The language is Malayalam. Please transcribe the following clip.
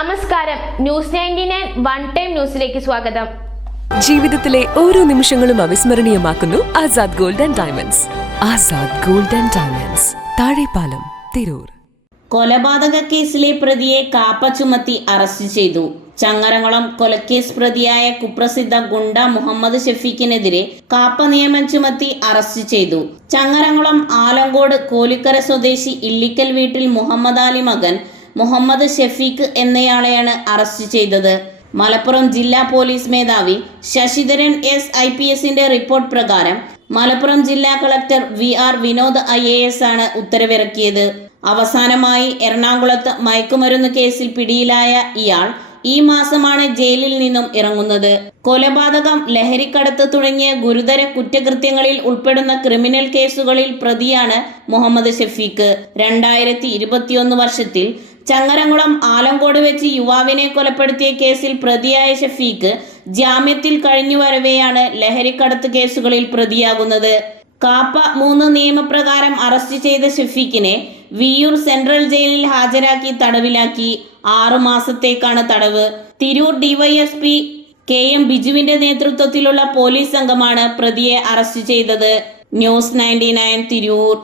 നമസ്കാരം. News ninety nine one time ന്യൂസിലേക്ക് സ്വാഗതം. ജീവിതത്തിലെ ഓരോ നിമിഷങ്ങളും അവിസ്മരണീയമാക്കുന്നു Azad gold and diamonds. Azad gold and diamonds. Thazhepalam Tirur. കൊലപാതക കേസിലെ പ്രതിയെ കാപ്പ ചുമത്തി അറസ്റ്റ് ചെയ്തു. ചങ്ങരംകുളം കൊലക്കേസ് പ്രതിയായ കുപ്രസിദ്ധ ഗുണ്ട മുഹമ്മദ് ഷെഫീഖിനെതിരെ കാപ്പ നിയമം ചുമത്തി അറസ്റ്റ് ചെയ്തു. ചങ്ങരംകുളം ആലങ്കോട് കോലിക്കര സ്വദേശി ഇല്ലിക്കൽ വീട്ടിൽ മുഹമ്മദ് അലി മകൻ മുഹമ്മദ് ഷെഫീഖ് എന്നയാളെയാണ് അറസ്റ്റ് ചെയ്തത്. മലപ്പുറം ജില്ലാ പോലീസ് മേധാവി ശശിധരൻ എസ് ഐ പി എസിന്റെ റിപ്പോർട്ട് പ്രകാരം മലപ്പുറം ജില്ലാ collector V R Vinod I A S ആണ് ഉത്തരവിറക്കിയത്. അവസാനമായി എറണാകുളത്ത് മയക്കുമരുന്ന് കേസിൽ പിടിയിലായ ഇയാൾ ഈ മാസമാണ് ജയിലിൽ നിന്നും ഇറങ്ങുന്നത്. കൊലപാതകം ലഹരിക്കടത്ത് തുടങ്ങിയ ഗുരുതര കുറ്റകൃത്യങ്ങളിൽ ഉൾപ്പെടുന്ന ക്രിമിനൽ കേസുകളിൽ പ്രതിയാണ് മുഹമ്മദ് ഷഫീഖ്. രണ്ടായിരത്തി വർഷത്തിൽ ചങ്ങരംകുളം ആലങ്കോട് വെച്ച് യുവാവിനെ കൊലപ്പെടുത്തിയ കേസിൽ പ്രതിയായ ഷഫീഖ് ജാമ്യത്തിൽ കഴിഞ്ഞു വരവെയാണ് ലഹരിക്കടത്ത് കേസുകളിൽ പ്രതിയാകുന്നത്. കാപ്പ മൂന്ന് നിയമപ്രകാരം അറസ്റ്റ് ചെയ്ത ഷഫീഖിനെ വിയൂർ സെൻട്രൽ ജയിലിൽ ഹാജരാക്കി തടവിലാക്കി. ആറു മാസത്തേക്കാണ് തടവ്. തിരൂർ ഡിവൈഎസ്പി കെ എം ബിജുവിന്റെ നേതൃത്വത്തിലുള്ള പോലീസ് സംഘമാണ് പ്രതിയെ അറസ്റ്റ് ചെയ്തത്. News ninety nine Tirur.